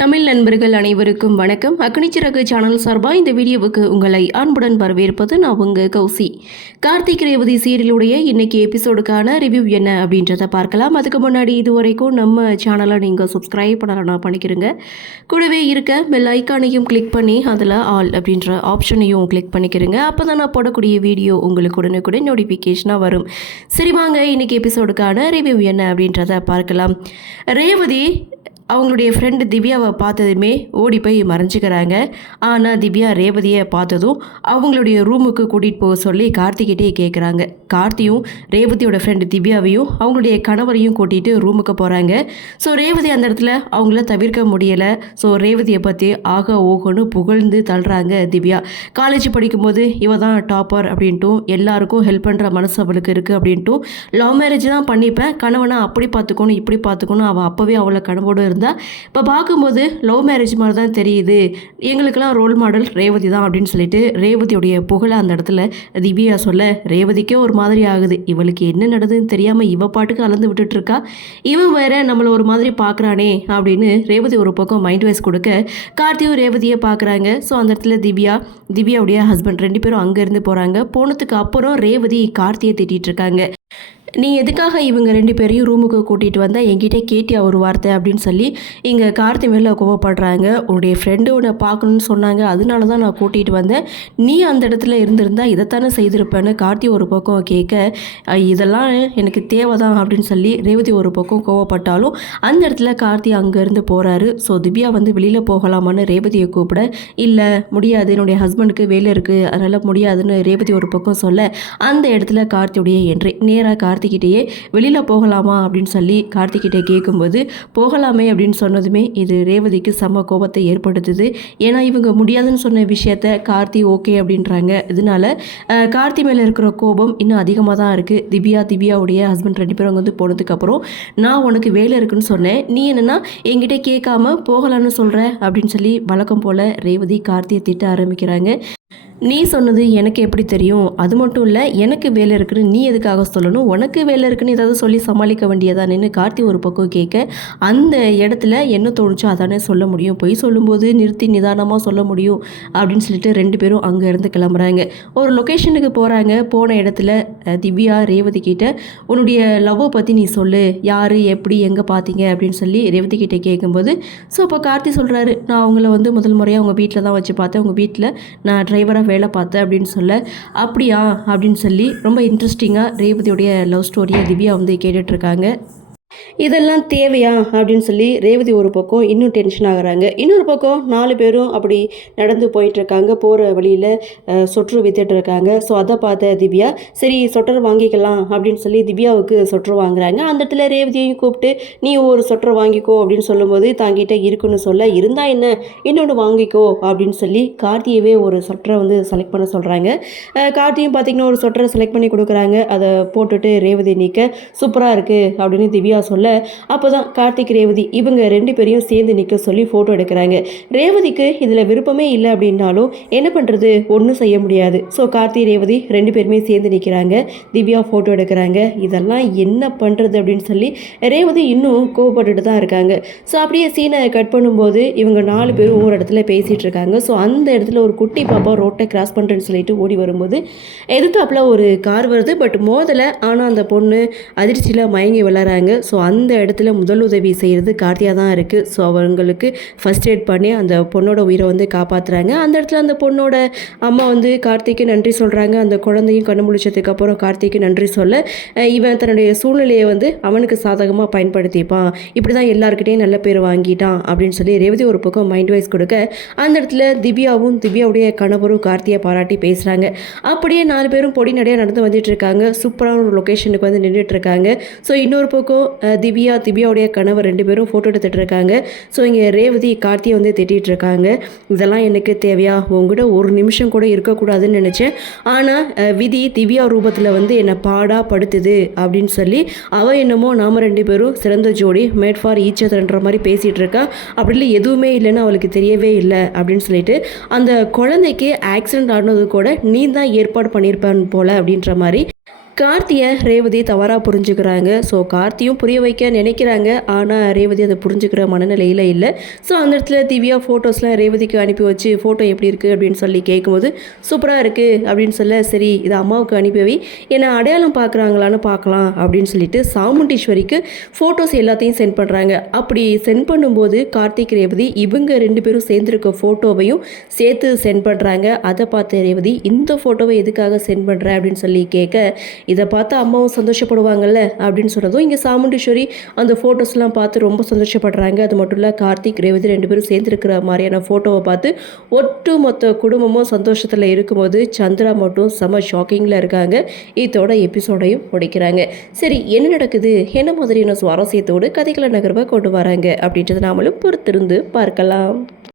தமிழ் நண்பர்கள் அனைவருக்கும் வணக்கம். அக்னிச்சிறகு சேனல் சார்பாக இந்த வீடியோவுக்கு உங்களை அன்புடன் வரவேற்பது நான் உங்கள் கௌசி. கார்த்திக் ரேவதி சீரியலுடைய இன்னைக்கு எபிசோடுக்கான ரிவ்யூ என்ன அப்படின்றத பார்க்கலாம். அதுக்கு முன்னாடி இதுவரைக்கும் நம்ம சேனலை நீங்கள் சப்ஸ்கிரைப் பண்ணலாம் பண்ணிக்கிறங்க. கூடவே இருக்க பெல் ஐக்கானையும் கிளிக் பண்ணி அதில் ஆல் அப்படின்ற ஆப்ஷனையும் கிளிக் பண்ணிக்கிறங்க. அப்போ தான் நான் போடக்கூடிய வீடியோ உங்களுக்கு உடனுக்குடன் நோட்டிஃபிகேஷனாக வரும். சரி வாங்க இன்னைக்கு எபிசோடுக்கான ரிவ்யூ என்ன அப்படின்றத பார்க்கலாம். ரேவதி அவங்களுடைய ஃப்ரெண்டு திவ்யாவை பார்த்ததுமே ஓடி போய் மறைஞ்சிக்கிறாங்க. ஆனால் திவ்யா ரேவதியை பார்த்ததும் அவங்களுடைய ரூமுக்கு கூட்டிகிட்டு போக சொல்லி கார்த்திகிட்டே கேட்குறாங்க. கார்த்தியும் ரேவதியோட ஃப்ரெண்டு திவ்யாவையும் அவங்களுடைய கணவரையும் கூட்டிகிட்டு ரூமுக்கு போகிறாங்க. ஸோ ரேவதி அந்த இடத்துல அவங்கள தவிர்க்க முடியலை. ஸோ ரேவதியை பற்றி ஆக ஓகோன்னு புகழ்ந்து தள்ளுறாங்க திவ்யா. காலேஜ் படிக்கும்போது இவ தான் டாப்பர் அப்படின்ட்டும், எல்லாருக்கும் ஹெல்ப் பண்ணுற மனசு அவளுக்கு இருக்குது அப்படின்ட்டும், லவ் மேரேஜ் தான் பண்ணிப்பேன், கணவனை அப்படி பார்த்துக்கணும் இப்படி பார்த்துக்கணும், அவள் அப்போவே அவளை கனவோடு இருந்தால் இப்போ பார்க்கும்போது லவ் மேரேஜ் மாதிரி தான் தெரியுது, எங்களுக்கெல்லாம் ரோல் மாடல் ரேவதி தான் அப்படின்னு சொல்லிட்டு ரேவதியுடைய புகழை அந்த இடத்துல திவ்யா சொல்ல ரேவதிக்கே ஒரு மாதிரி ஆகுது. இவளுக்கு என்ன நடக்குதுன்னு தெரியாமல் இவ பாட்டுக்கு அளந்து விட்டுட்டு இருக்கா, இவன் வேற நம்மளை ஒரு மாதிரி பார்க்குறானே அப்படின்னு ரேவதி ஒரு பக்கம் மைண்ட் வைஸ் கொடுக்க கார்த்தியும் ரேவதியை பார்க்குறாங்க. ஸோ அந்த இடத்துல திவ்யாவுடைய ஹஸ்பண்ட் ரெண்டு பேரும் அங்கேருந்து போகிறாங்க. போனதுக்கு அப்புறம் ரேவதி கார்த்தியை திட்டிகிட்டு இருக்காங்க. நீ எதுக்காக இவங்க ரெண்டு பேரையும் ரூமுக்கு கூட்டிகிட்டு வந்தால் என்கிட்ட கேட்டியா ஒரு வார்த்தை அப்படின்னு சொல்லி இங்கே கார்த்தி மேலே கோவப்படுறாங்க. உன்னுடைய ஃப்ரெண்டு உன்னை பார்க்கணுன்னு சொன்னாங்க, அதனால தான் நான் கூட்டிகிட்டு வந்தேன், நீ அந்த இடத்துல இருந்திருந்தால் இதைத்தானே செய்திருப்பேன்னு கார்த்தி ஒரு பக்கம் கேட்க இதெல்லாம் எனக்கு தேவை தான் அப்படின்னு சொல்லி ரேவதி ஒரு பக்கம் கோவப்பட்டாலும் அந்த இடத்துல கார்த்தி அங்கேருந்து போகிறாரு. ஸோ திவ்யா வெளியில் போகலாமான்னு ரேவதியை கூப்பிட இல்லை முடியாது, என்னுடைய ஹஸ்பண்டுக்கு வேலை இருக்குது அதனால் முடியாதுன்னு ரேவதி ஒரு பக்கம் சொல்ல அந்த இடத்துல கார்த்தியுடைய என்ட்ரி. நேராக கார்த்திகிட்டேயே வெளியில் போகலாமா அப்படின்னு சொல்லி கார்த்திகிட்டே கேட்கும்போது போகலாமே அப்படின்னு சொன்னதுமே இது ரேவதிக்கு செம்ம கோபத்தை ஏற்படுத்துது. ஏன்னா இவங்க முடியாதுன்னு சொன்ன விஷயத்த கார்த்தி ஓகே அப்படின்றாங்க. இதனால கார்த்தி மேலே இருக்கிற கோபம் இன்னும் அதிகமாக தான் இருக்குது. திவ்யாவுடைய ஹஸ்பண்ட் ரெண்டு பேரும் போனதுக்கப்புறம் நான் உனக்கு வேலை இருக்குன்னு சொன்னேன், நீ என்னென்னா என்கிட்ட கேட்காம போகலான்னு சொல்கிற அப்படின்னு சொல்லி வழக்கம் போல் ரேவதி கார்த்தியை திட்ட ஆரம்பிக்கிறாங்க. நீ சொன்னது எனக்கு எப்படி தெரியும், அது மட்டும் இல்லை எனக்கு வேலை இருக்குன்னு நீ எதுக்காக சொல்லணும், உனக்கு வேலை இருக்குன்னு ஏதாவது சொல்லி சமாளிக்க வேண்டியதானேன்னு கார்த்தி ஒரு பக்கம் கேட்க அந்த இடத்துல என்ன தோணுச்சோ அதானே சொல்ல முடியும், பொய் சொல்லும்போது நிறுத்தி நிதானமாக சொல்ல முடியும் அப்படின்னு சொல்லிட்டு ரெண்டு பேரும் அங்கேருந்து கிளம்புறாங்க. ஒரு லொக்கேஷனுக்கு போகிறாங்க. போன இடத்துல திவ்யா ரேவதி கிட்ட உன்னுடைய லவ்வை பற்றி நீ சொல்லு, யார் எப்படி எங்கே பார்த்தீங்க அப்படின்னு சொல்லி ரேவதி கிட்டே கேட்கும்போது ஸோ அப்போ கார்த்தி சொல்கிறாரு, நான் அவங்கள முதல் முறையாக அவங்க வீட்டில் தான் வச்சு பார்த்தேன், உங்கள் வீட்டில் நான் டிரைவராக வேலை பார்த்தேன் அப்படின்னு சொல்ல அப்படியா அப்படின்னு சொல்லி ரொம்ப இன்ட்ரெஸ்டிங்காக ரேவதியோடைய லவ் ஸ்டோரியை திவ்யா கேட்டுட்ருக்காங்க. இதெல்லாம் தேவையா அப்படின்னு சொல்லி ரேவதி ஒரு பக்கம் இன்னும் டென்ஷன் ஆகுறாங்க. இன்னொரு பக்கம் 4 பேரும் அப்படி நடந்து போயிட்டுருக்காங்க. போகிற வழியில் சொட்ரு வித்துட்டு இருக்காங்க. ஸோ அதை பார்த்த திவ்யா சரி சொட்டர் வாங்கிக்கலாம் அப்படின்னு சொல்லி திவ்யாவுக்கு சொட்ரு வாங்குறாங்க. அந்த இடத்துல ரேவதியையும் கூப்பிட்டு நீ ஒரு சொட்டர் வாங்கிக்கோ அப்படின்னு சொல்லும்போது தாங்கிட்ட இருக்குன்னு சொல்ல இருந்தால் என்ன இன்னொன்று வாங்கிக்கோ அப்படின்னு சொல்லி கார்த்தியவே ஒரு சொட்டரை செலக்ட் பண்ண சொல்கிறாங்க. கார்த்தியும் பார்த்திங்கன்னா ஒரு சொட்டரை செலக்ட் பண்ணி கொடுக்குறாங்க. அதை போட்டுட்டு ரேவதி நிற்க சூப்பராக இருக்குது அப்படின்னு திவ்யா சொல்ல அப்போ தான் கார்த்திக் ரேவதி இவங்க ரெண்டு பேரையும் சேர்ந்து நிற்க சொல்லி ஃபோட்டோ எடுக்கிறாங்க. ரேவதிக்கு இதில் விருப்பமே இல்லை அப்படின்னாலும் என்ன பண்ணுறது, ஒன்றும் செய்ய முடியாது. ஸோ கார்த்திக் ரேவதி ரெண்டு பேருமே சேர்ந்து நிற்கிறாங்க. திவ்யா ஃபோட்டோ எடுக்கிறாங்க. இதெல்லாம் என்ன பண்ணுறது அப்படின்னு சொல்லி ரேவதி இன்னும் கோவப்பட்டுட்டு தான் இருக்காங்க. ஸோ அப்படியே சீனை கட் பண்ணும்போது இவங்க 4 பேரும் ஒரு இடத்துல பேசிகிட்டு இருக்காங்க. ஸோ அந்த இடத்துல ஒரு குட்டி பாப்பா ரோட்டை கிராஸ் பண்ணுறேன்னு சொல்லிட்டு ஓடி வரும்போது எதிர்த்தாப்பில் ஒரு கார் வருது. பட் மோதலை, ஆனால் அந்த பொண்ணு அதிர்ச்சியில் மயங்கி விளையாடுறாங்க. ஸோ அந்த இடத்துல முதல் உதவி செய்கிறது கார்த்தியா தான் இருக்குது. ஸோ அவங்களுக்கு ஃபஸ்ட் எய்ட் பண்ணி அந்த பொண்ணோட உயிரை காப்பாற்றுறாங்க. அந்த இடத்துல அந்த பொண்ணோட அம்மா கார்த்திக்கு நன்றி சொல்கிறாங்க. அந்த குழந்தையும் கண்ணு முழிச்சதுக்கு அப்புறம் கார்த்திக்கு நன்றி சொல்ல இவன் தன்னுடைய சூழ்நிலையை அவனுக்கு சாதகமாக பயன்படுத்திப்பான், இப்படி தான் எல்லாருக்கிட்டையும் நல்ல பேர் வாங்கிட்டான் அப்படின்னு சொல்லி ரேவதி ஒரு பக்கம் மைண்ட் வைஸ் கொடுக்க அந்த இடத்துல திவ்யாவுடைய கணவரும் கார்த்தியை பாராட்டி பேசுகிறாங்க. அப்படியே 4 பேரும் பொடி நடையாக நடந்து வந்துட்டு இருக்காங்க. சூப்பரான ஒரு லொக்கேஷனுக்கு நின்றுட்டு இருக்காங்க. ஸோ இன்னொரு பக்கம் திவ்யாவுடைய கணவர் ரெண்டு பேரும் ஃபோட்டோ எடுத்துகிட்டு இருக்காங்க. ஸோ இங்கே ரேவதி கார்த்தியை திட்டிகிட்டு இருக்காங்க. இதெல்லாம் எனக்கு தேவையா, உங்ககிட்ட ஒரு நிமிஷம் கூட இருக்கக்கூடாதுன்னு நினச்சேன், ஆனால் விதி திவ்யா ரூபத்தில் என்னை பாடாக படுத்துது அப்படின்னு சொல்லி அவள் என்னமோ நாம் ரெண்டு பேரும் சிறந்த ஜோடி மேட் ஃபார் ஈச் அதர்ன்ற மாதிரி பேசிகிட்டு இருக்கா. அப்படி இல்லை எதுவுமே இல்லைன்னு அவளுக்கு தெரியவே இல்லை அப்படின்னு சொல்லிட்டு அந்த குழந்தைக்கு ஆக்சிடென்ட் ஆனது கூட நீ தான் ஏற்பாடு பண்ணியிருப்பான்னு போல அப்படின்ற மாதிரி கார்த்தியை ரேவதி தவறாக புரிஞ்சுக்கிறாங்க. ஸோ கார்த்தியும் புரிய வைக்க நினைக்கிறாங்க. ஆனால் ரேவதி அதை புரிஞ்சுக்கிற மனநிலையில் இல்லை. ஸோ அந்த இடத்துல திவ்யா ஃபோட்டோஸ்லாம் ரேவதிக்கு அனுப்பி வச்சு ஃபோட்டோ எப்படி இருக்குது அப்படின்னு சொல்லி கேட்கும்போது சூப்பராக இருக்குது அப்படின்னு சொல்ல, சரி இதை அம்மாவுக்கு அனுப்பி வை, என்னை அடையாளம் பார்க்குறாங்களான்னு பார்க்கலாம் அப்படின்னு சொல்லிட்டு சாமுண்டீஸ்வரிக்கு ஃபோட்டோஸ் எல்லாத்தையும் சென்ட் பண்ணுறாங்க. அப்படி சென்ட் பண்ணும்போது கார்த்திக் ரேவதி இவங்க 2 பேரும் சேர்ந்துருக்க ஃபோட்டோவையும் சேர்த்து சென்ட் பண்ணுறாங்க. அதை பார்த்த ரேவதி இந்த ஃபோட்டோவை எதுக்காக சென்ட் பண்ணுற அப்படின்னு சொல்லி கேட்க, இதை பார்த்து அம்மாவும் சந்தோஷப்படுவாங்கல்ல அப்படின்னு சொன்னதும் இங்கே சாமுண்டீஸ்வரி அந்த ஃபோட்டோஸ்லாம் பார்த்து ரொம்ப சந்தோஷப்படுறாங்க. அது மட்டும் இல்லை, கார்த்திக் ரேவதி 2 பேரும் சேர்ந்துருக்கிற மாதிரியான ஃபோட்டோவை பார்த்து ஒட்டு மொத்த குடும்பமும் சந்தோஷத்தில் இருக்கும்போது சந்திரா மட்டும் செம ஷாக்கிங்கில் இருக்காங்க. இதோட எபிசோடையும் முடிக்கிறாங்க. சரி, என்ன நடக்குது, என்ன மாதிரியான சுவாரஸ்யத்தோடு கதைகளை நகர்வை கொண்டு வராங்க அப்படின்றத நாமளும் பொறுத்திருந்து பார்க்கலாம்.